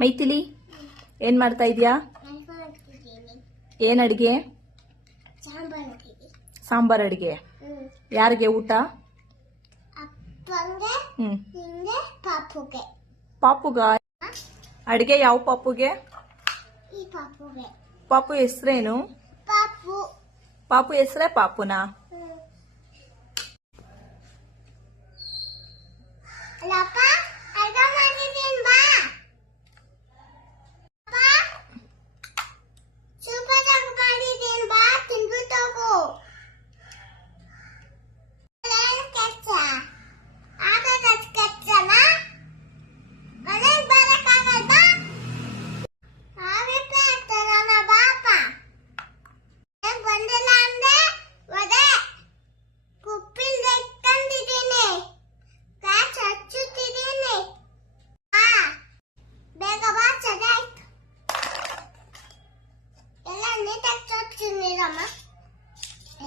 ಮೈಥಿಲಿ ಏನ್ ಮಾಡ್ತಾ ಇದೀಯಾ? ಏನ್ ಅಡಿಗೆ? ಸಾಂಬಾರ್ ಅಡಿಗೆ. ಯಾರಿಗೆ ಊಟ? ಪಾಪುಗ. ಅಡಿಗೆ ಯಾವ ಪಾಪುಗೆ? ಪಾಪು ಹೆಸ್ರೇನು? ಪಾಪು ಹೆಸ್ರೇ ಪಾಪುನಾ? Lapa?